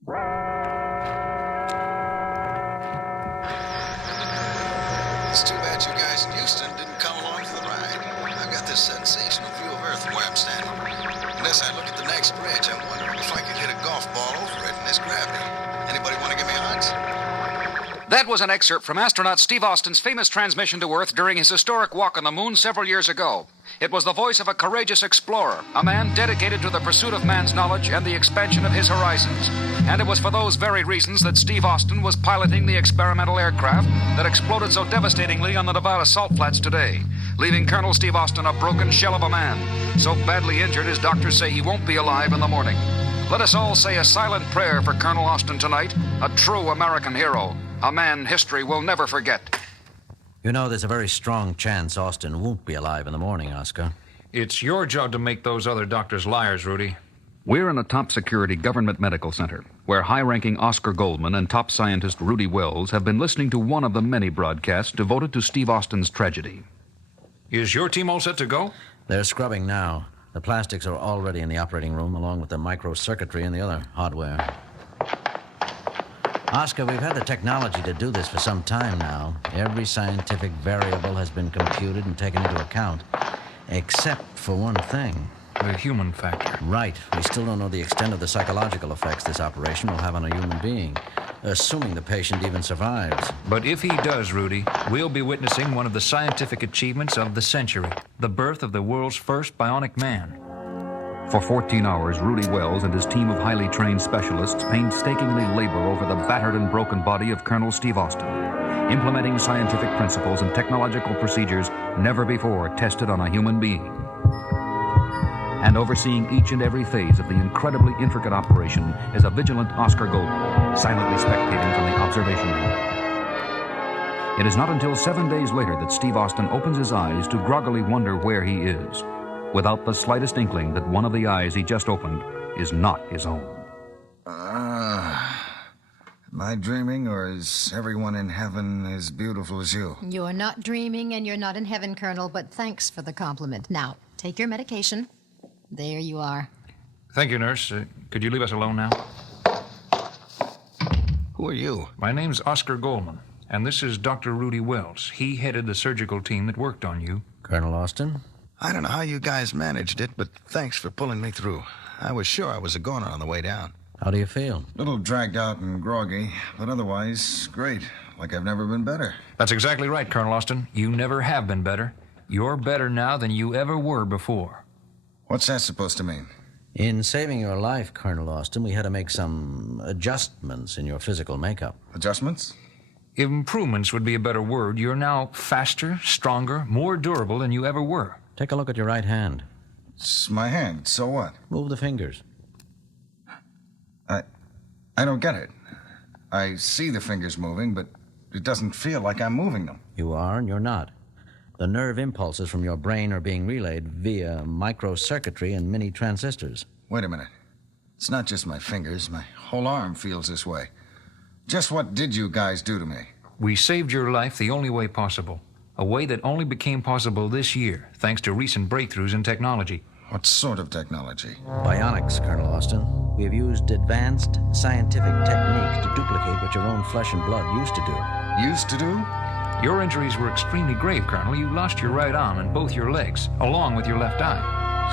It's too bad you guys in Houston didn't come along for the ride. I've got this sensational view of Earth from where I'm standing. And as I look at the next bridge, I'm wondering if I could hit a golf ball over it in this gravity. Anybody want to give me odds? That was an excerpt from astronaut Steve Austin's famous transmission to Earth during his historic walk on the moon several years ago. It was the voice of a courageous explorer, a man dedicated to the pursuit of man's knowledge and the expansion of his horizons. And it was for those very reasons that Steve Austin was piloting the experimental aircraft that exploded so devastatingly on the Nevada salt flats today, leaving Colonel Steve Austin a broken shell of a man, so badly injured his doctors say he won't be alive in the morning. Let us all say a silent prayer for Colonel Austin tonight, a true American hero, a man history will never forget. You know, there's a very strong chance Austin won't be alive in the morning, Oscar. It's your job to make those other doctors liars, Rudy. We're in a top-security government medical center, where high-ranking Oscar Goldman and top scientist Rudy Wells have been listening to one of the many broadcasts devoted to Steve Austin's tragedy. Is your team all set to go? They're scrubbing now. The plastics are already in the operating room, along with the microcircuitry and the other hardware. Oscar, we've had the technology to do this for some time now. Every scientific variable has been computed and taken into account, except for one thing. The human factor. Right. We still don't know the extent of the psychological effects this operation will have on a human being, assuming the patient even survives. But if he does, Rudy, we'll be witnessing one of the scientific achievements of the century, the birth of the world's first Bionic Man. For 14 hours, Rudy Wells and his team of highly trained specialists painstakingly labor over the battered and broken body of Colonel Steve Austin, implementing scientific principles and technological procedures never before tested on a human being, and overseeing each and every phase of the incredibly intricate operation is a vigilant Oscar Goldman, silently spectating from the observation room. It is not until 7 days later that Steve Austin opens his eyes to groggily wonder where he is, without the slightest inkling that one of the eyes he just opened is not his own. Am I dreaming, or is everyone in heaven as beautiful as you? You're not dreaming and you're not in heaven, Colonel, but thanks for the compliment. Now, take your medication. There you are. Thank you, nurse. Could you leave us alone now? Who are you? My name's Oscar Goldman, and this is Dr. Rudy Wells. He headed the surgical team that worked on you. Colonel Austin? I don't know how you guys managed it, but thanks for pulling me through. I was sure I was a goner on the way down. How do you feel? A little dragged out and groggy, but otherwise great. Like I've never been better. That's exactly right, Colonel Austin. You never have been better. You're better now than you ever were before. What's that supposed to mean? In saving your life, Colonel Austin, we had to make some adjustments in your physical makeup. Adjustments? Improvements would be a better word. You're now faster, stronger, more durable than you ever were. Take a look at your right hand. It's my hand. So what? Move the fingers. I don't get it. I see the fingers moving, but it doesn't feel like I'm moving them. You are and you're not. The nerve impulses from your brain are being relayed via microcircuitry and mini transistors. Wait a minute. It's not just my fingers. My whole arm feels this way. Just what did you guys do to me? We saved your life the only way possible. A way that only became possible this year, thanks to recent breakthroughs in technology. What sort of technology? Bionics, Colonel Austin. We have used advanced scientific techniques to duplicate what your own flesh and blood used to do. Used to do? Your injuries were extremely grave, Colonel. You lost your right arm and both your legs, along with your left eye.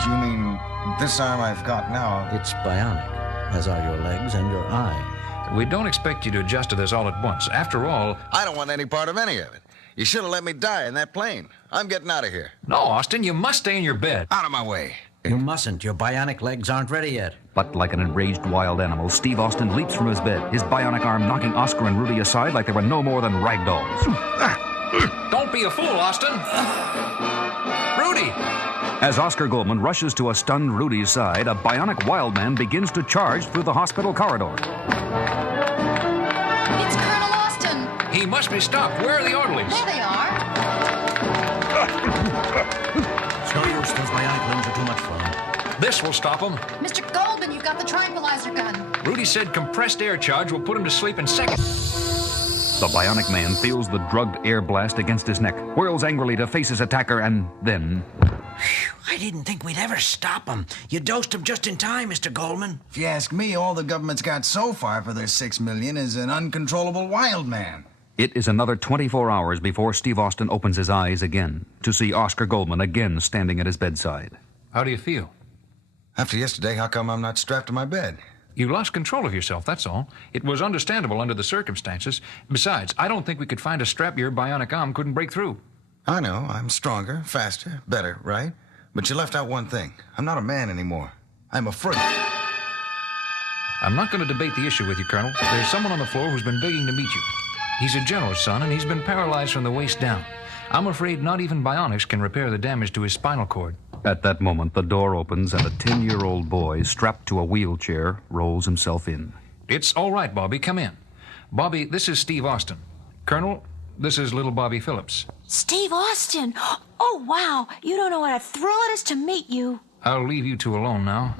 You mean this arm I've got now? It's bionic, as are your legs and your eye. We don't expect you to adjust to this all at once. After all... I don't want any part of any of it. You should have let me die in that plane. I'm getting out of here. No, Austin, you must stay in your bed. Out of my way. You mustn't. Your bionic legs aren't ready yet. But like an enraged wild animal, Steve Austin leaps from his bed, his bionic arm knocking Oscar and Rudy aside like they were no more than rag dolls. Don't be a fool, Austin. Rudy! As Oscar Goldman rushes to a stunned Rudy's side, a bionic wild man begins to charge through the hospital corridor. It's Colonel Austin. He must be stopped. Where are the orderlies? There they are. It's no use. Those bionic limbs are too much for him. This will stop him. Mr. Goldman, you've got the tranquilizer gun. Rudy said compressed air charge will put him to sleep in seconds. The Bionic Man feels the drugged air blast against his neck, whirls angrily to face his attacker, and then... I I didn't think we'd ever stop him. You dosed him just in time, Mr. Goldman. If you ask me, all the government's got so far for their $6 million is an uncontrollable wild man. It is another 24 hours before Steve Austin opens his eyes again to see Oscar Goldman again standing at his bedside. How do you feel? After yesterday, how come I'm not strapped to my bed? You lost control of yourself, that's all. It was understandable under the circumstances. Besides, I don't think we could find a strap your bionic arm couldn't break through. I know, I'm stronger, faster, better, right? But you left out one thing. I'm not a man anymore. I'm a freak. I'm not going to debate the issue with you, Colonel. There's someone on the floor who's been begging to meet you. He's a general's son, and he's been paralyzed from the waist down. I'm afraid not even bionics can repair the damage to his spinal cord. At that moment, the door opens and a 10-year-old boy strapped to a wheelchair rolls himself in. It's all right, Bobby. Come in. Bobby, this is Steve Austin. Colonel, this is little Bobby Phillips. Steve Austin! Oh, wow. You don't know what a thrill it is to meet you. I'll leave you two alone now.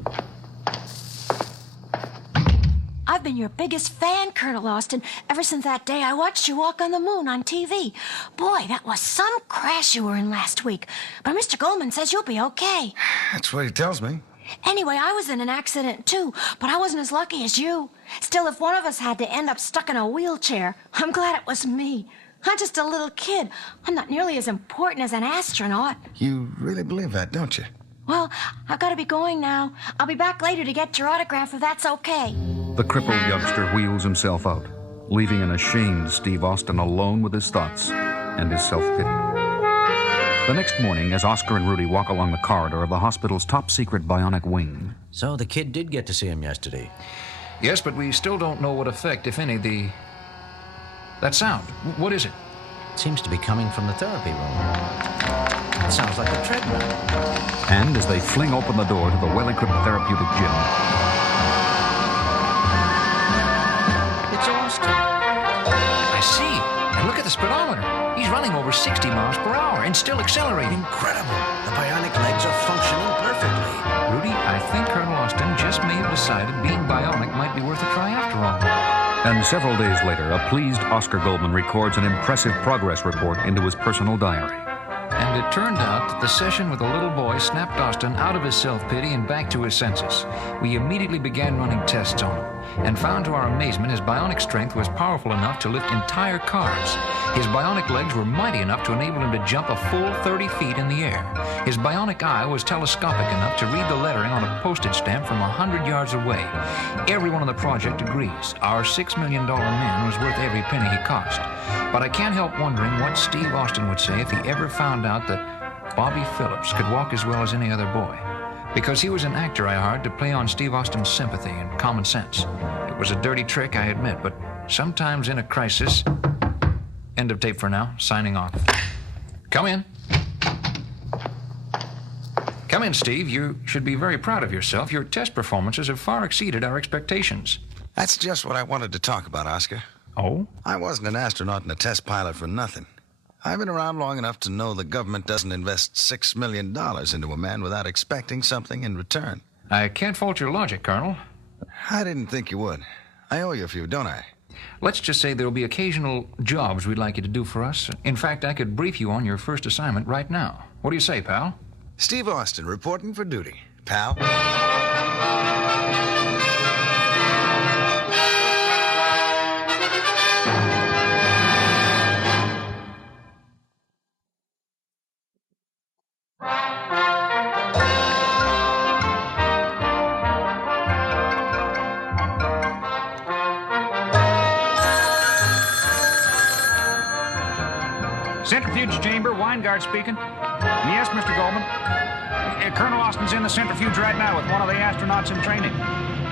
I've been your biggest fan, Colonel Austin, ever since that day I watched you walk on the moon on TV. Boy, that was some crash you were in last week. But Mr. Goldman says you'll be okay. That's what he tells me. Anyway, I was in an accident, too, but I wasn't as lucky as you. Still, if one of us had to end up stuck in a wheelchair, I'm glad it was me. I'm just a little kid. I'm not nearly as important as an astronaut. You really believe that, don't you? Well, I've got to be going now. I'll be back later to get your autograph if that's okay. The crippled youngster wheels himself out, leaving an ashamed Steve Austin alone with his thoughts and his self-pity. The next morning, as Oscar and Rudy walk along the corridor of the hospital's top-secret bionic wing. So the kid did get to see him yesterday. Yes, but we still don't know what effect, if any, that sound. What is it? It seems to be coming from the therapy room. It sounds like a treadmill. And as they fling open the door to the well-equipped therapeutic gym, It's Austin. I see. And look at the speedometer. He's running over 60 miles per hour and still accelerating. Incredible. The bionic legs are functioning perfectly. Rudy, I think Colonel Austin just may have decided being bionic might be worth a try after all. and several days later, a pleased Oscar Goldman records an impressive progress report into his personal diary. And it turned out that the session with the little boy snapped Austin out of his self-pity and back to his senses. We immediately began running tests on him and found to our amazement his bionic strength was powerful enough to lift entire cars. His bionic legs were mighty enough to enable him to jump a full 30 feet in the air. His bionic eye was telescopic enough to read the lettering on a postage stamp from 100 yards away. Everyone on the project agrees. Our $6 million man was worth every penny he cost. But I can't help wondering what Steve Austin would say if he ever found out that Bobby Phillips could walk as well as any other boy. Because he was an actor I hired to play on Steve Austin's sympathy and common sense. It was a dirty trick, I admit, but sometimes in a crisis... End of tape for now. Signing off. Come in. Come in, Steve. You should be very proud of yourself. Your test performances have far exceeded our expectations. That's just what I wanted to talk about, Oscar. Oh? I wasn't an astronaut and a test pilot for nothing. I've been around long enough to know the government doesn't invest $6 million into a man without expecting something in return. I can't fault your logic, Colonel. I didn't think you would. I owe you a few, don't I? Let's just say there'll be occasional jobs we'd like you to do for us. In fact, I could brief you on your first assignment right now. What do you say, pal? Steve Austin reporting for duty, pal. Centrifuge chamber, Weingart speaking. Yes, Mr. Goldman. Colonel Austin's in the centrifuge right now with one of the astronauts in training.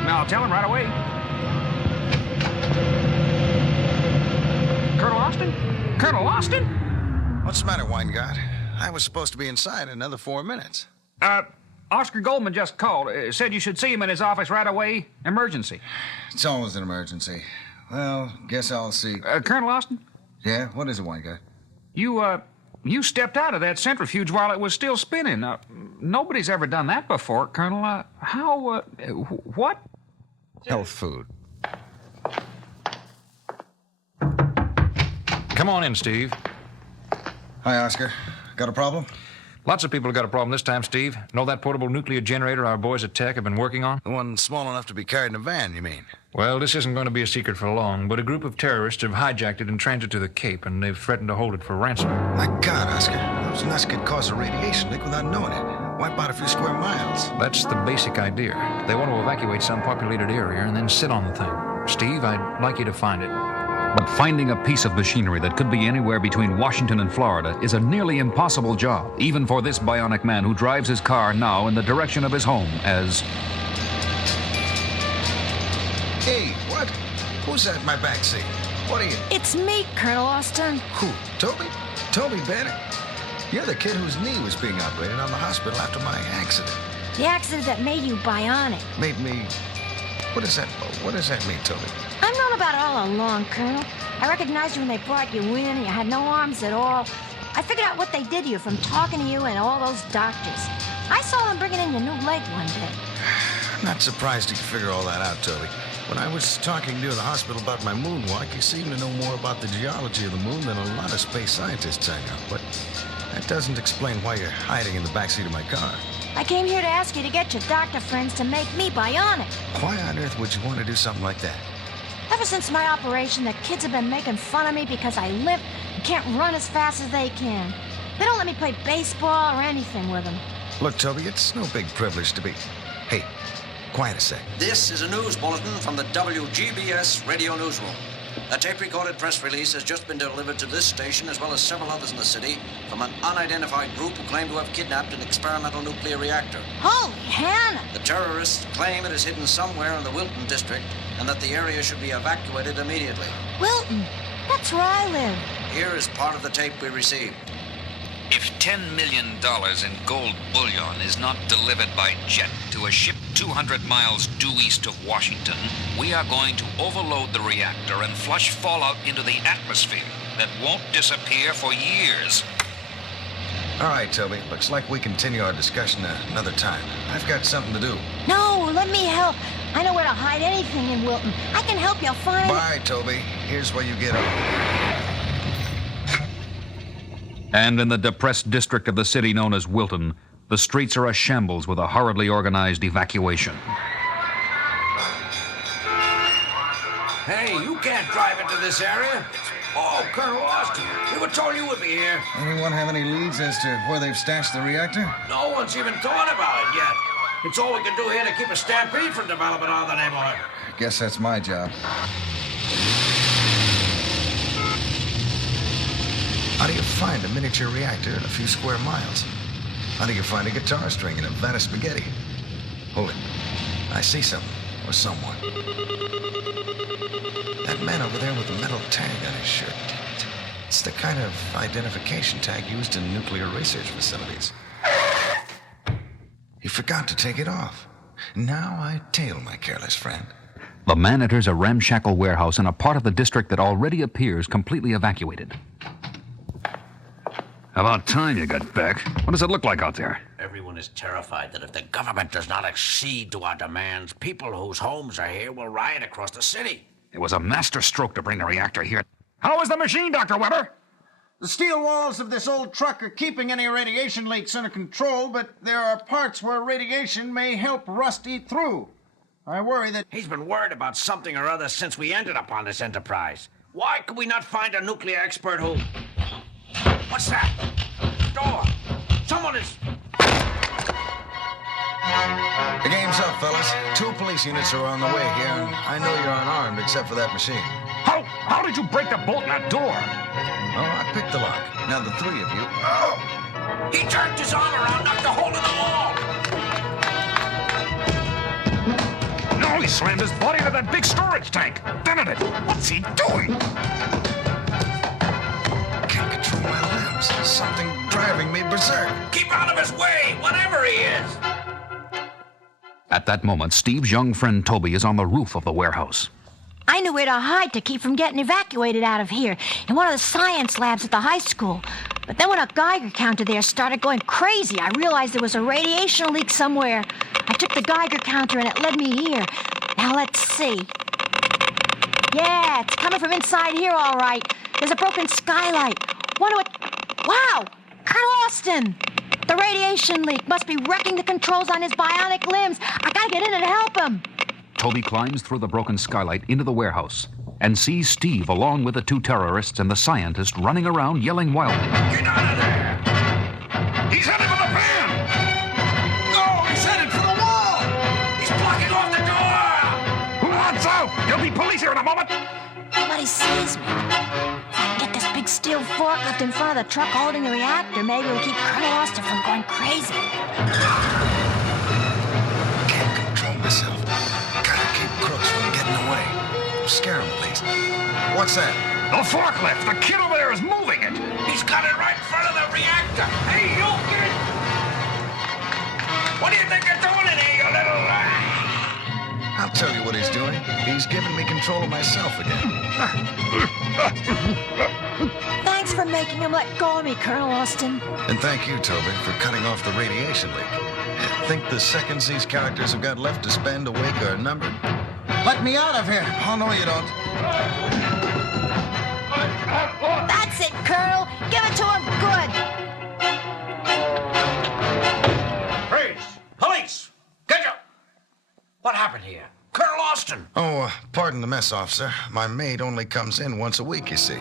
I'll tell him right away. Colonel Austin? Colonel Austin? What's the matter, Weingart? I was supposed to be inside in another 4 minutes. Oscar Goldman just called. Said you should see him in his office right away. Emergency. It's always an emergency. Well, guess I'll see. Colonel Austin? Yeah, what is it, Weingart? You stepped out of that centrifuge while it was still spinning. Nobody's ever done that before, Colonel. What? Health food. Come on in, Steve. Hi, Oscar. Got a problem? Lots of people have got a problem this time, Steve. Know that portable nuclear generator our boys at Tech have been working on? The one small enough to be carried in a van, you mean? Well, this isn't going to be a secret for long, but a group of terrorists have hijacked it and transit to the Cape, and they've threatened to hold it for ransom. My God, Oscar. Those nuts could cause a radiation leak without knowing it. Wipe out a few square miles. That's the basic idea. They want to evacuate some populated area and then sit on the thing. Steve, I'd like you to find it. But finding a piece of machinery that could be anywhere between Washington and Florida is a nearly impossible job, even for this bionic man who drives his car now in the direction of his home as... Hey, what? Who's that in my backseat? What are you? It's me, Colonel Austin. Who? Toby? Toby Bennett? You're the kid whose knee was being operated on the hospital after my accident. The accident that made you bionic. Made me... What does that mean, Toby? I've known about it all along, Colonel. I recognized you when they brought you in. You had no arms at all. I figured out what they did to you from talking to you and all those doctors. I saw them bringing in your new leg one day. I'm not surprised you could figure all that out, Toby. When I was talking near the hospital about my moonwalk, you seem to know more about the geology of the moon than a lot of space scientists I know. But that doesn't explain why you're hiding in the backseat of my car. I came here to ask you to get your doctor friends to make me bionic. Why on earth would you want to do something like that? Ever since my operation, the kids have been making fun of me because I limp and can't run as fast as they can. They don't let me play baseball or anything with them. Look, Toby, it's no big privilege to be... Hey, quiet a sec. This is a news bulletin from the WGBS radio newsroom. A tape-recorded press release has just been delivered to this station, as well as several others in the city, from an unidentified group who claim to have kidnapped an experimental nuclear reactor. Holy Hannah! The terrorists claim it is hidden somewhere in the Wilton district, and that the area should be evacuated immediately. Wilton, that's where I live. Here is part of the tape we received. If $10 million in gold bullion is not delivered by jet to a ship 200 miles due east of Washington, we are going to overload the reactor and flush fallout into the atmosphere that won't disappear for years. All right, Toby. Looks like we continue our discussion another time. I've got something to do. No, let me help. I know where to hide anything in Wilton. I can help you find... Bye, Toby. Here's where you get off. And in the depressed district of the city known as Wilton, the streets are a shambles with a hurriedly organized evacuation. Hey, you can't drive into this area. Oh, Colonel Austin, we were told you would be here. Anyone have any leads as to where they've stashed the reactor? No one's even thought about it yet. It's all we can do here to keep a stampede from developing on the neighborhood. Guess that's my job. How do you find a miniature reactor in a few square miles? How do you find a guitar string in a vat of spaghetti? Hold it. I see something. Or someone. That man over there with the metal tag on his shirt. It's the kind of identification tag used in nuclear research facilities. He forgot to take it off. Now I tail my careless friend. The man enters a ramshackle warehouse in a part of the district that already appears completely evacuated. About time you got back. What does it look like out there? Everyone is terrified that if the government does not accede to our demands, people whose homes are here will riot across the city. It was a master stroke to bring the reactor here. How is the machine, Dr. Weber? The steel walls of this old truck are keeping any radiation leaks under control, but there are parts where radiation may help rust eat through. I worry that... He's been worried about something or other since we ended up on this enterprise. Why could we not find a nuclear expert who... What's that? Door. Someone is... The game's up, fellas. 2 police units are on the way here, and I know you're unarmed except for that machine. How did you break the bolt in that door? Oh, I picked the lock. Now the 3 of you... Oh! He jerked his arm around, knocked a hole in the wall. No, he slammed his body into that big storage tank. Dented it. What's he doing? Can't control my limbs. Something driving me berserk. Keep out of his way, whatever he is. At that moment, Steve's young friend Toby is on the roof of the warehouse. I knew where to hide to keep from getting evacuated out of here, in one of the science labs at the high school. But then when a Geiger counter there started going crazy, I realized there was a radiation leak somewhere. I took the Geiger counter and it led me here. Now let's see. Yeah, it's coming from inside here, all right. There's a broken skylight. Wonder what... Wow! Colonel Austin! The radiation leak must be wrecking the controls on his bionic limbs. I gotta get in and help him. Toby climbs through the broken skylight into the warehouse and sees Steve along with the two terrorists and the scientist running around yelling wildly. Get out of there! He's headed for the van! No, he's headed for the wall! He's blocking off the door! Watch out! There'll be police here in a moment! Nobody sees me. If I can get this big steel forklift in front of the truck holding the reactor, maybe we'll keep Colonel Austin from going crazy. Can't control myself. Gotta keep crooks from getting away. Scare them, at least. What's that? The forklift! The kid over there is moving it! He's got it right in front of the reactor! Hey, you kid! What do you think you're doing in here, you little... I'll tell you what he's doing. He's giving me control of myself again. Thanks for making him let go of me, Colonel Austin. And thank you, Toby, for cutting off the radiation leak. Think the seconds these characters have got left to spend awake are numbered? Let me out of here. Oh, no, you don't. That's it, Colonel. Give it to him good. Freeze! Police! Get you! What happened here? Colonel Austin! Oh, pardon the mess, officer. My maid only comes in once a week, you see.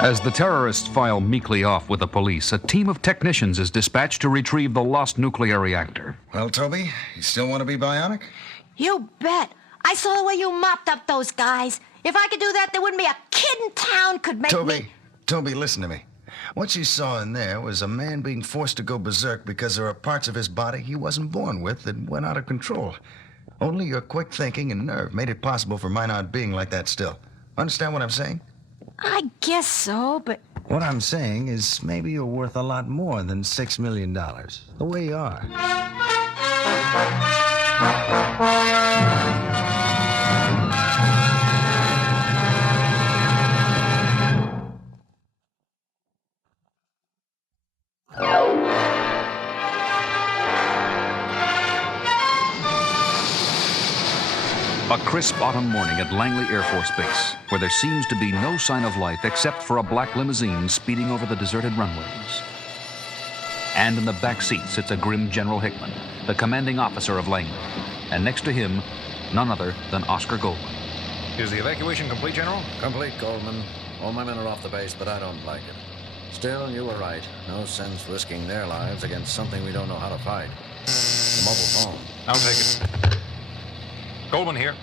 As the terrorists file meekly off with the police, a team of technicians is dispatched to retrieve the lost nuclear reactor. Well, Toby, you still want to be bionic? You bet. I saw the way you mopped up those guys. If I could do that, there wouldn't be a kid in town could make me... Toby, listen to me. What you saw in there was a man being forced to go berserk because there are parts of his body he wasn't born with that went out of control. Only your quick thinking and nerve made it possible for my not being like that still. Understand what I'm saying? I guess so, but... What I'm saying is maybe you're worth a lot more than $6 million. The way you are. A crisp autumn morning at Langley Air Force Base, where there seems to be no sign of life except for a black limousine speeding over the deserted runways. And in the back seat sits a grim General Hickman, the commanding officer of Langley. And next to him, none other than Oscar Goldman. Is the evacuation complete, General? Complete, Goldman. All my men are off the base, but I don't like it. Still, you were right. No sense risking their lives against something we don't know how to fight. The mobile phone. I'll take it. Goldman here.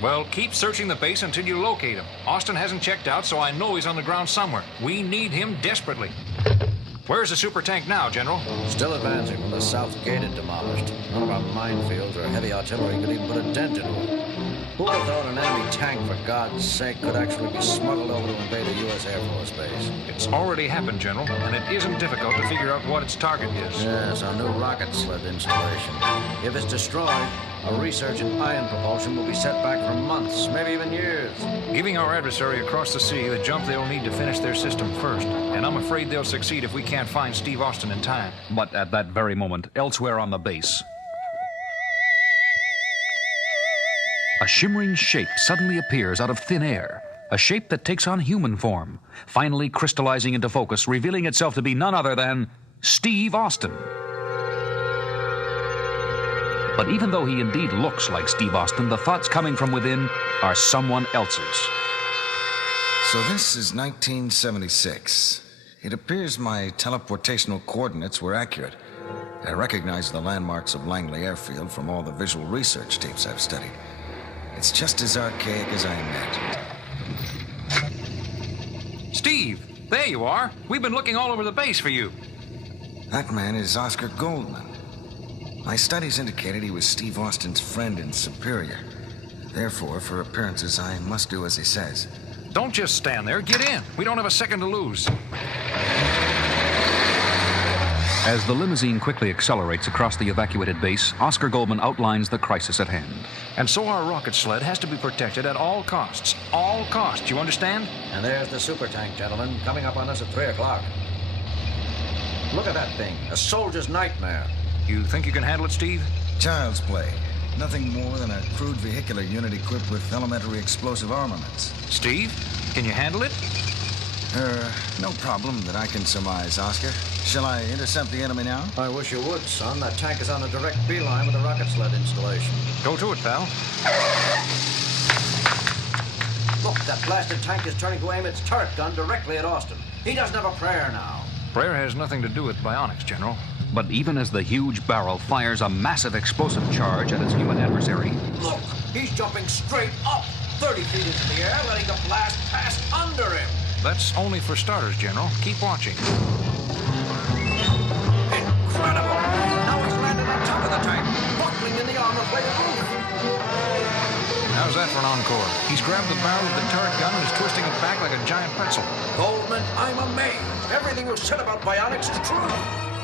Well, keep searching the base until you locate him. Austin hasn't checked out, so I know he's on the ground somewhere. We need him desperately. Where's the super tank now, General? Still advancing from the south gate it demolished. None of our minefields or heavy artillery could even put a dent into it. Who would have thought an enemy tank, for God's sake, could actually be smuggled over to invade a U.S. Air Force base? It's already happened, General, and it isn't difficult to figure out what its target is. Yes, our new rocket sled installation. If it's destroyed, a research in ion propulsion will be set back for months, maybe even years. Giving our adversary across the sea the jump they'll need to finish their system first. And I'm afraid they'll succeed if we can't find Steve Austin in time. But at that very moment, elsewhere on the base, a shimmering shape suddenly appears out of thin air. A shape that takes on human form, finally crystallizing into focus, revealing itself to be none other than Steve Austin. But even though he indeed looks like Steve Austin, the thoughts coming from within are someone else's. So this is 1976. It appears my teleportational coordinates were accurate. I recognize the landmarks of Langley Airfield from all the visual research tapes I've studied. It's just as archaic as I imagined. Steve, there you are. We've been looking all over the base for you. That man is Oscar Goldman. My studies indicated he was Steve Austin's friend and superior. Therefore, for appearances, I must do as he says. Don't just stand there. Get in. We don't have a second to lose. As the limousine quickly accelerates across the evacuated base, Oscar Goldman outlines the crisis at hand. And so our rocket sled has to be protected at all costs. All costs, you understand? And there's the super tank, gentlemen, coming up on us at 3 o'clock. Look at that thing. A soldier's nightmare. You think you can handle it, Steve? Child's play. Nothing more than a crude vehicular unit equipped with elementary explosive armaments. Steve, can you handle it? No problem that I can surmise, Oscar. Shall I intercept the enemy now? I wish you would, son. That tank is on a direct beeline with the rocket sled installation. Go to it, pal. Look, that blasted tank is turning to aim its turret gun directly at Austin. He doesn't have a prayer now. Prayer has nothing to do with bionics, General. But even as the huge barrel fires a massive explosive charge at its human adversary... Look, he's jumping straight up, 30 feet into the air, letting the blast pass under him. That's only for starters, General. Keep watching. Incredible! Now he's landed on top of the tank, buckling in the armor plate roof. How's that for an encore? He's grabbed the barrel of the turret gun and is twisting it back like a giant pretzel. Goldman, I'm amazed. Everything you said about bionics is true.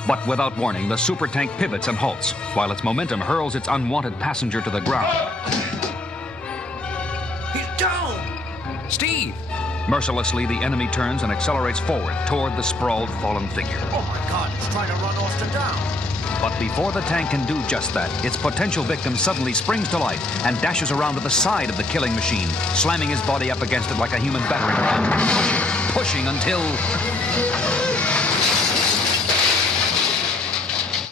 But without warning, the super tank pivots and halts, while its momentum hurls its unwanted passenger to the ground. He's down! Steve! Mercilessly, the enemy turns and accelerates forward toward the sprawled fallen figure. Oh, my God, he's trying to run Austin down. But before the tank can do just that, its potential victim suddenly springs to life and dashes around to the side of the killing machine, slamming his body up against it like a human battering ram, pushing until...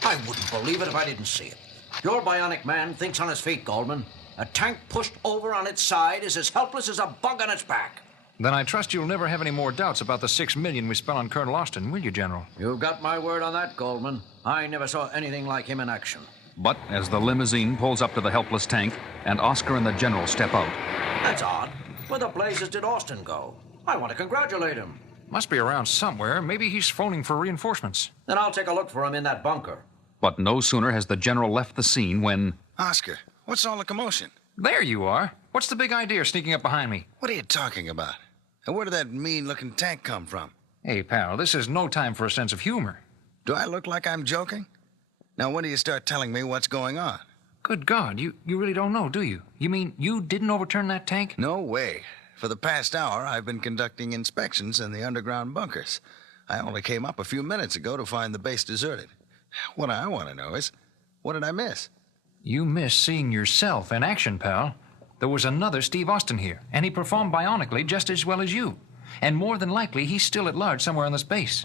I wouldn't believe it if I didn't see it. Your Bionic Man thinks on his feet, Goldman. A tank pushed over on its side is as helpless as a bug on its back. Then I trust you'll never have any more doubts about the $6 million we spent on Colonel Austin, will you, General? You've got my word on that, Goldman. I never saw anything like him in action. But as the limousine pulls up to the helpless tank and Oscar and the General step out... That's odd. Where the blazes did Austin go? I want to congratulate him. Must be around somewhere. Maybe he's phoning for reinforcements. Then I'll take a look for him in that bunker. But no sooner has the General left the scene when... Oscar, what's all the commotion? There you are. What's the big idea sneaking up behind me? What are you talking about? And where did that mean-looking tank come from? Hey, pal, this is no time for a sense of humor. Do I look like I'm joking? Now, when do you start telling me what's going on? Good God, you really don't know, do you? You mean you didn't overturn that tank? No way. For the past hour, I've been conducting inspections in the underground bunkers. I only came up a few minutes ago to find the base deserted. What I want to know is, what did I miss? You missed seeing yourself in action, pal. There was another Steve Austin here, and he performed bionically just as well as you. And more than likely, he's still at large somewhere on this base.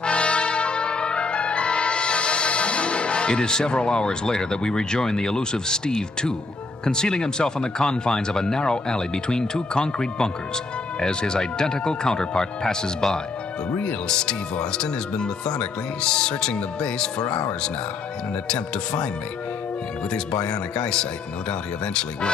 It is several hours later that we rejoin the elusive Steve 2, concealing himself on the confines of a narrow alley between two concrete bunkers, as his identical counterpart passes by. The real Steve Austin has been methodically searching the base for hours now in an attempt to find me. And with his bionic eyesight, no doubt he eventually will.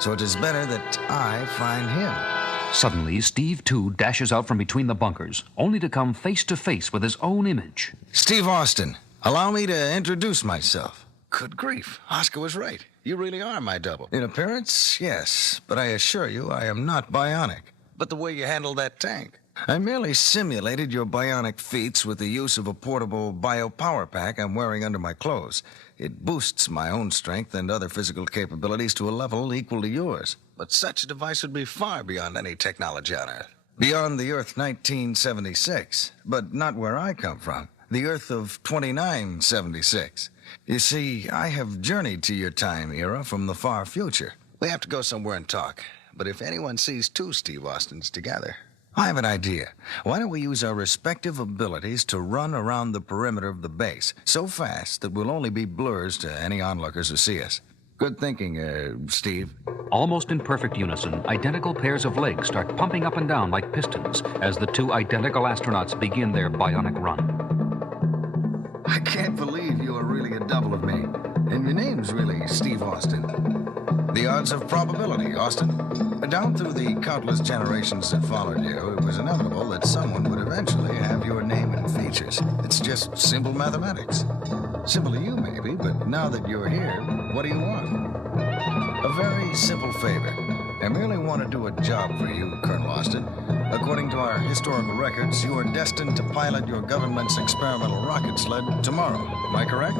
So it is better that I find him. Suddenly, Steve 2 dashes out from between the bunkers, only to come face to face with his own image. Steve Austin, allow me to introduce myself. Good grief, Oscar was right. You really are my double. In appearance, yes, but I assure you I am not bionic. But the way you handled that tank. I merely simulated your bionic feats with the use of a portable biopower pack I'm wearing under my clothes. It boosts my own strength and other physical capabilities to a level equal to yours. But such a device would be far beyond any technology on Earth. Beyond the Earth 1976, but not where I come from. The Earth of 2976. You see, I have journeyed to your time era from the far future. We have to go somewhere and talk. But if anyone sees two Steve Austins together... I have an idea. Why don't we use our respective abilities to run around the perimeter of the base so fast that we'll only be blurs to any onlookers who see us? Good thinking, Steve. Almost in perfect unison, identical pairs of legs start pumping up and down like pistons as the two identical astronauts begin their bionic run. I can't believe you are really a double of me. And your name's really Steve Austin. The odds of probability, Austin. Down through the countless generations that followed you, it was inevitable that someone would eventually have your name and features. It's just simple mathematics. Simple to you, maybe, but now that you're here, what do you want? A very simple favor. I merely want to do a job for you, Colonel Austin. According to our historical records, you are destined to pilot your government's experimental rocket sled tomorrow. Am I correct?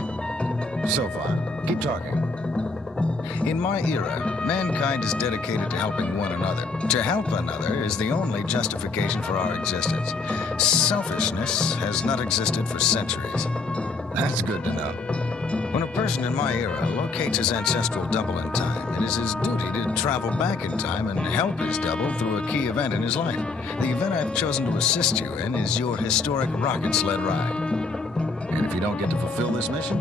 So far. Keep talking. In my era, mankind is dedicated to helping one another. To help another is the only justification for our existence. Selfishness has not existed for centuries. That's good to know. When a person in my era locates his ancestral double in time, it is his duty to travel back in time and help his double through a key event in his life. The event I've chosen to assist you in is your historic rocket sled ride. And if you don't get to fulfill this mission,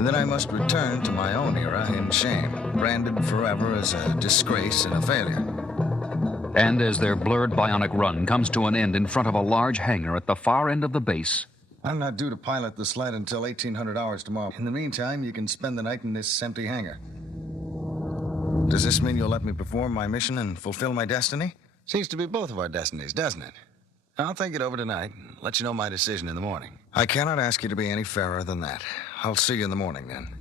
then I must return to my own era in shame, branded forever as a disgrace and a failure. And as their blurred bionic run comes to an end in front of a large hangar at the far end of the base, I'm not due to pilot the sled until 1800 hours tomorrow. In the meantime, you can spend the night in this empty hangar. Does this mean you'll let me perform my mission and fulfill my destiny? Seems to be both of our destinies, doesn't it? I'll think it over tonight and let you know my decision in the morning. I cannot ask you to be any fairer than that. I'll see you in the morning, then.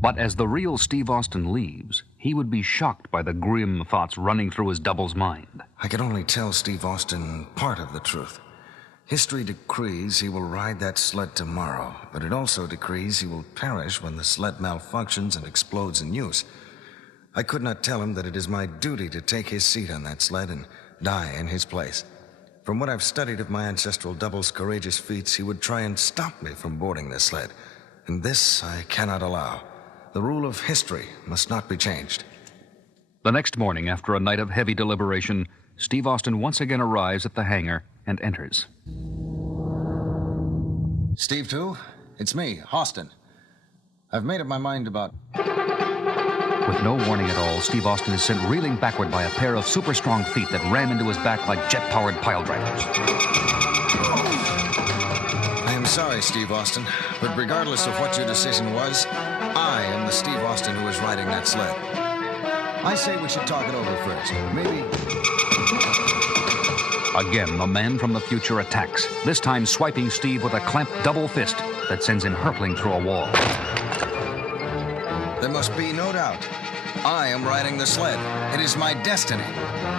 but as the real Steve Austin leaves, he would be shocked by the grim thoughts running through his double's mind. I could only tell Steve Austin part of the truth. History decrees he will ride that sled tomorrow, but it also decrees he will perish when the sled malfunctions and explodes in use. I could not tell him that it is my duty to take his seat on that sled and die in his place. From what I've studied of my ancestral double's courageous feats, he would try and stop me from boarding this sled. And this I cannot allow. The rule of history must not be changed. The next morning, after a night of heavy deliberation, Steve Austin once again arrives at the hangar and enters. Steve 2, it's me, Austin. I've made up my mind about... With no warning at all, Steve Austin is sent reeling backward by a pair of super-strong feet that ram into his back like jet-powered pile drivers. I am sorry, Steve Austin, but regardless of what your decision was, I am the Steve Austin who is riding that sled. I say we should talk it over first. Maybe... Again, the man from the future attacks, this time swiping Steve with a clamped double fist that sends him hurtling through a wall. There must be no doubt. I am riding the sled. It is my destiny.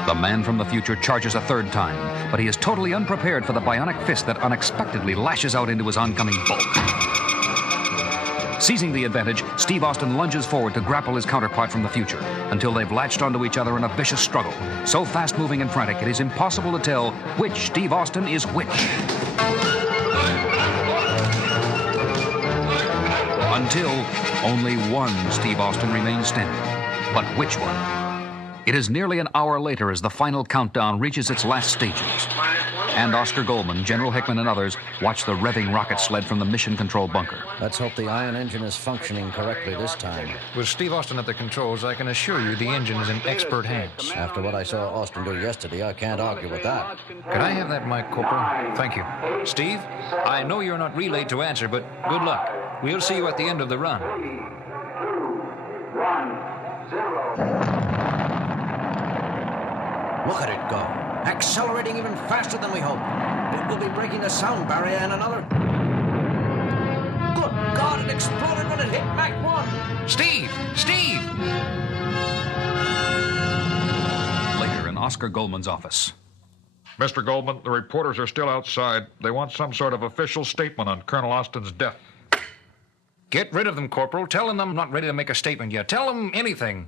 The man from the future charges a third time, but he is totally unprepared for the bionic fist that unexpectedly lashes out into his oncoming bulk. Seizing the advantage, Steve Austin lunges forward to grapple his counterpart from the future until they've latched onto each other in a vicious struggle. So fast-moving and frantic, it is impossible to tell which Steve Austin is which. Until only one Steve Austin remains standing. But which one? It is nearly an hour later as the final countdown reaches its last stages. And Oscar Goldman, General Hickman, and others watch the revving rocket sled from the mission control bunker. Let's hope the ion engine is functioning correctly this time. With Steve Austin at the controls, I can assure you the engine is in expert hands. After what I saw Austin do yesterday, I can't argue with that. Could I have that mic, Corporal? Thank you. Steve, I know you're not relayed to answer, but good luck. We'll see you at the end of the run. 3, 2, 1, 0. Look at it go. Accelerating even faster than we hoped. It will be breaking the sound barrier in another... Good God, it exploded when it hit Mach 1! Steve! Steve! Later in Oscar Goldman's office. Mr. Goldman, the reporters are still outside. They want some sort of official statement on Colonel Austin's death. Get rid of them, Corporal. Tell them I'm not ready to make a statement yet. Tell them anything.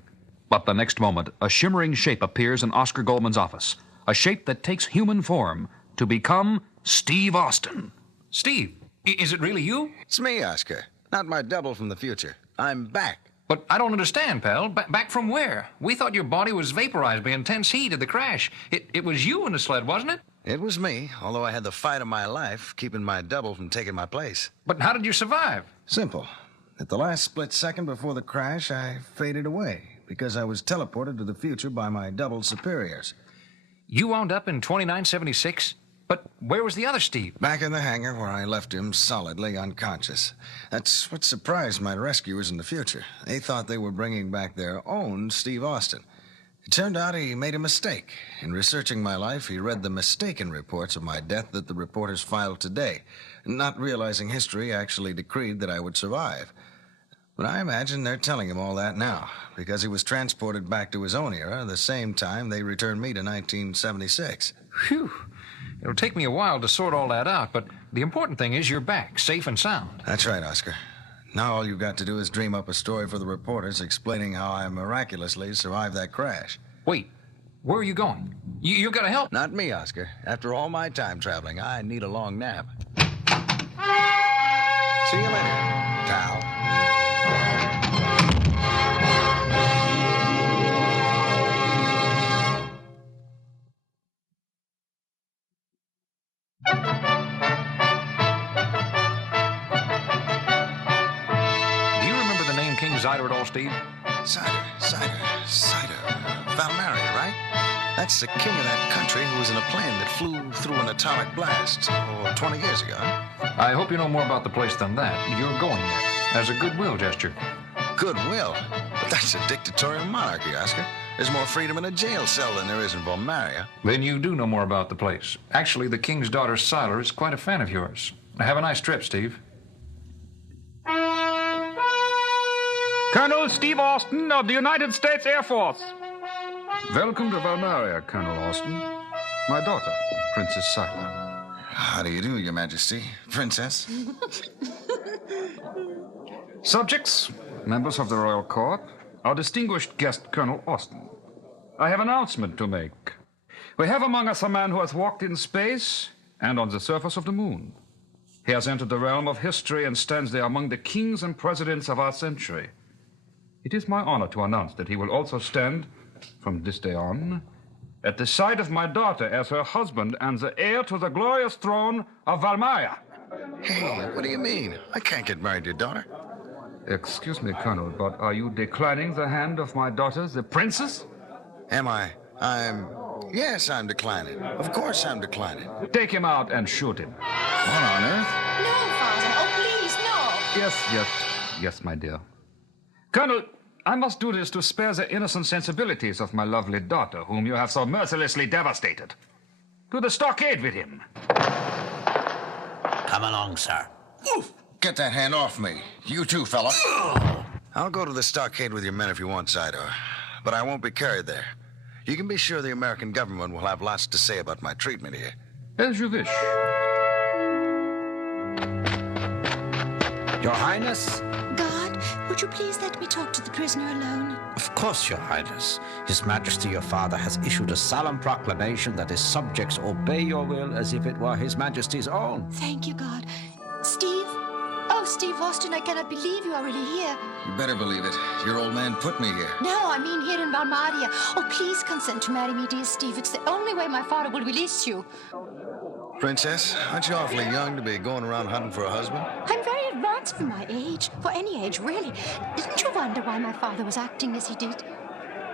But the next moment, a shimmering shape appears in Oscar Goldman's office. A shape that takes human form to become Steve Austin. Steve, is it really you? It's me, Oscar. Not my double from the future. I'm back. But I don't understand, pal. Back from where? We thought your body was vaporized by intense heat of the crash. It was you in the sled, wasn't it? It was me, although I had the fight of my life, keeping my double from taking my place. But how did you survive? Simple. At the last split second before the crash, I faded away because I was teleported to the future by my double superiors. You wound up in 2976? But where was the other Steve? Back in the hangar where I left him solidly unconscious. That's what surprised my rescuers in the future. They thought they were bringing back their own Steve Austin. It turned out he made a mistake. In researching my life, he read the mistaken reports of my death that the reporters filed today. Not realizing history actually decreed that I would survive. But I imagine they're telling him all that now, because he was transported back to his own era the same time they returned me to 1976. Phew. It'll take me a while to sort all that out, but the important thing is you're back, safe and sound. That's right, Oscar. Now all you've got to do is dream up a story for the reporters explaining how I miraculously survived that crash. Wait, where are you going? You gotta help. Not me, Oscar. After all my time traveling, I need a long nap. See you later, pal. Do you remember the name King Zyder at all, Steve? Cider. Valmaria, right? That's the king of that country who was in a plane that flew through an atomic blast, 20 years ago. I hope you know more about the place than that. You're going there as a goodwill gesture. Goodwill? But that's a dictatorial monarchy, Oscar. There's more freedom in a jail cell than there is in Valmaria. Then you do know more about the place. Actually, the king's daughter, Siler, is quite a fan of yours. Have a nice trip, Steve. Colonel Steve Austin of the United States Air Force. Welcome to Valmaria, Colonel Austin. My daughter, Princess Siler. How do you do, Your Majesty? Princess? Subjects, members of the royal court, our distinguished guest, Colonel Austin. I have an announcement to make. We have among us a man who has walked in space and on the surface of the moon. He has entered the realm of history and stands there among the kings and presidents of our century. It is my honor to announce that he will also stand, from this day on, at the side of my daughter as her husband and the heir to the glorious throne of Valmaria. Hey, what do you mean? I can't get married to your daughter. Excuse me, Colonel, but are you declining the hand of my daughter, the princess? Am I? Yes, I'm declining. Of course I'm declining. Take him out and shoot him. What on earth? No, Father. Oh, please, no. Yes, my dear. Colonel, I must do this to spare the innocent sensibilities of my lovely daughter, whom you have so mercilessly devastated. To the stockade with him. Come along, sir. Oof! Get that hand off me. You too, fella. I'll go to the stockade with your men if you want, Zydo. But I won't be carried there. You can be sure the American government will have lots to say about my treatment here. As you wish. Your Highness? God, would you please let me talk to the prisoner alone? Of course, Your Highness. His Majesty your father has issued a solemn proclamation that his subjects obey your will as if it were His Majesty's own. Thank you, God. Steve? Oh, Steve Austin, I cannot believe you are really here. You better believe it. Your old man put me here. No, I mean here in Valmaria. Oh, please consent to marry me, dear Steve. It's the only way my father will release you. Princess, aren't you awfully young to be going around hunting for a husband? I'm very advanced for my age. For any age, really. Didn't you wonder why my father was acting as he did?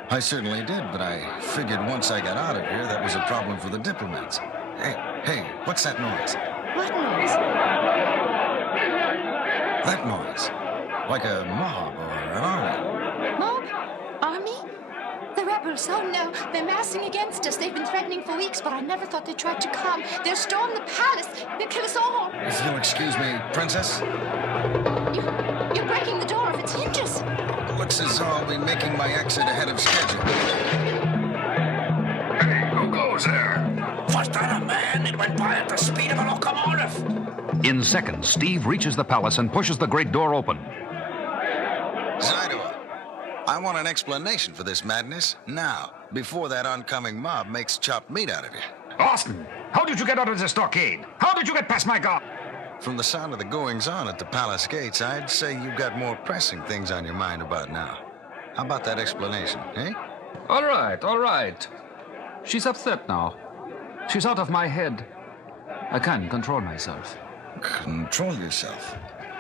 I certainly did, but I figured once I got out of here, that was a problem for the diplomats. Hey, what's that noise? What noise? That noise. Like a mob or an army. Mob? Army? The rebels. Oh, no. They're massing against us. They've been threatening for weeks, but I never thought they tried to come. They'll storm the palace. They'll kill us all. If you'll excuse me, Princess. You're breaking the door off its hinges. Looks as though I'll be making my exit ahead of schedule. Hey, who goes there? Was that a man? It went by at the speed of a locomotive. In seconds, Steve reaches the palace and pushes the great door open. Zydo, I want an explanation for this madness now, before that oncoming mob makes chopped meat out of you. Austin, how did you get out of the stockade? How did you get past my guard? From the sound of the goings-on at the palace gates, I'd say you've got more pressing things on your mind about now. How about that explanation, eh? All right. She's upset now. She's out of my head. I can't control myself. Control yourself?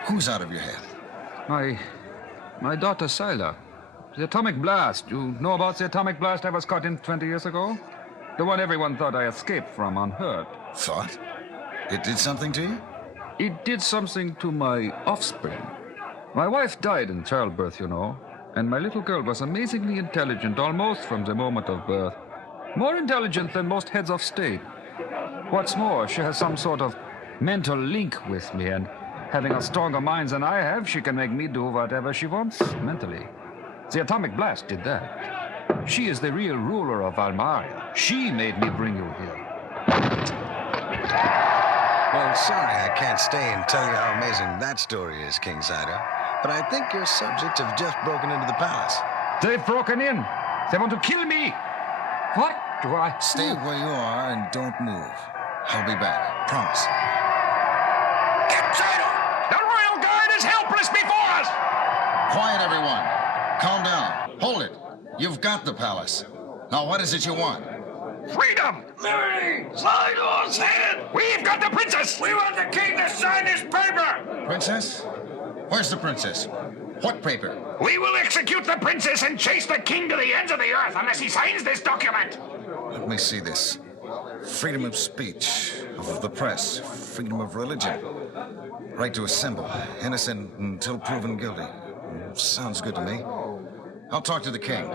Who's out of your head? My daughter, Siler. The atomic blast. You know about the atomic blast I was caught in 20 years ago? The one everyone thought I escaped from unhurt. Thought? It did something to you? It did something to my offspring. My wife died in childbirth, you know, and my little girl was amazingly intelligent almost from the moment of birth. More intelligent than most heads of state. What's more, she has some sort of mental link with me, and having a stronger mind than I have, she can make me do whatever she wants mentally. The atomic blast did that. She is the real ruler of Valmaria. She made me bring you here. Well, sorry I can't stay and tell you how amazing that story is, King Zydo, but I think your subjects have just broken into the palace. They've broken in. They want to kill me. What do I... Stay where you are and don't move. I'll be back. Promise. Get Zydo! The royal guard! is helpless before us! Quiet, everyone. Calm down. Hold it. You've got the palace. Now, what is it you want? Freedom! Liberty! Sidor's head! We've got the princess! We want the king to sign this paper! Princess? Where's the princess? What paper? We will execute the princess and chase the king to the ends of the earth unless he signs this document. Let me see this. Freedom of speech, of the press, freedom of religion, right to assemble, innocent until proven guilty. Sounds good to me. I'll talk to the king.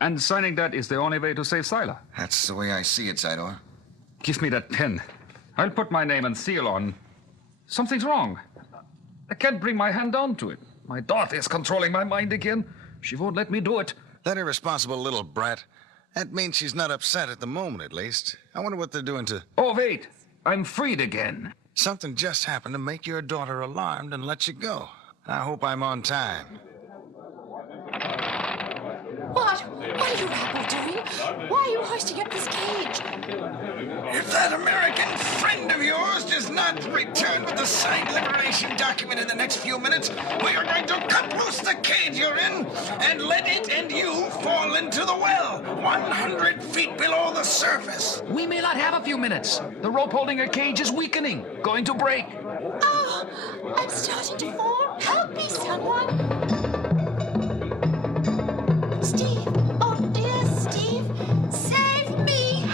And signing that is the only way to save Siler. That's the way I see it, Sidor. Give me that pen. I'll put my name and seal on. Something's wrong. I can't bring my hand down to it. My daughter is controlling my mind again. She won't let me do it. That irresponsible little brat. That means she's not upset at the moment, at least. I wonder what they're doing to... Oh, wait. I'm freed again. Something just happened to make your daughter alarmed and let you go. I hope I'm on time. What? What are you rabble doing? Why are you hoisting up this cage? If that American friend of yours does not return with the signed liberation document in the next few minutes, we are going to cut loose the cage you're in and let it and you fall into the well, 100 feet below the surface. We may not have a few minutes. The rope holding her cage is weakening, going to break. Oh, I'm starting to fall. Help me, someone. Steve. Oh, dear Steve. Save me.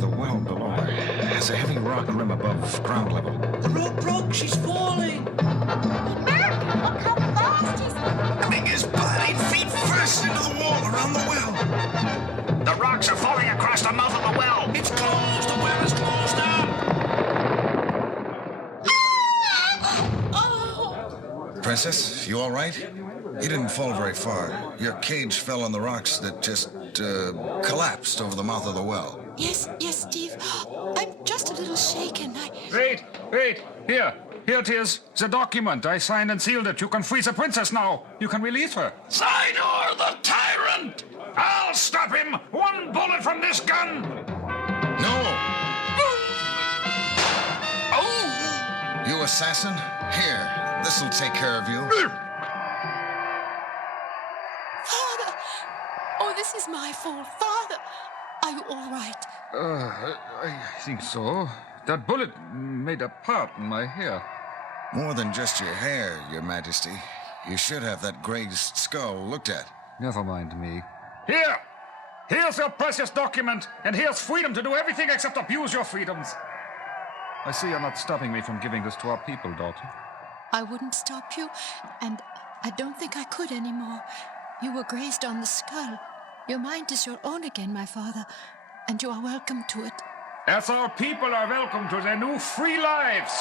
The well below her has a heavy rock rim above ground level. The rope broke. She's falling. America, look how fast he's... Putting his body feet first into the wall around the well. The rocks are falling across the mouth of the well. It's closed. The well is closed up. Princess, you all right? You didn't fall very far. Your cage fell on the rocks that just collapsed over the mouth of the well. Yes, Steve. I'm just a little shaken. Wait. Here it is. The document. I signed and sealed it. You can free the princess now. You can release her. Sidor, the tyrant! I'll stop him! One bullet from this gun! No! Oh! You assassin? Here, this'll take care of you. Father! Oh, this is my fault. Father! Are you all right? I think so. That bullet made a part in my hair. More than just your hair, Your Majesty. You should have that grazed skull looked at. Never mind me. Here's your precious document, and here's freedom to do everything except abuse your freedoms. I see you're not stopping me from giving this to our people, daughter. I wouldn't stop you, and I don't think I could anymore. You were grazed on the skull. Your mind is your own again, my father, and you are welcome to it. As our people are welcome to their new free lives.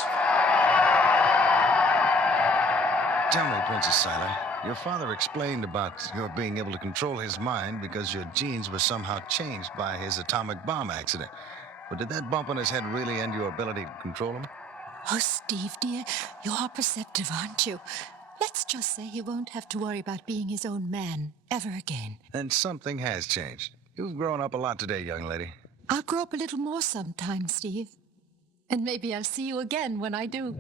Tell me, Princess Siler, your father explained about your being able to control his mind because your genes were somehow changed by his atomic bomb accident. But did that bump on his head really end your ability to control him? Oh, Steve, dear, you are perceptive, aren't you? Let's just say he won't have to worry about being his own man ever again. Then something has changed. You've grown up a lot today, young lady. I'll grow up a little more sometime, Steve. And maybe I'll see you again when I do.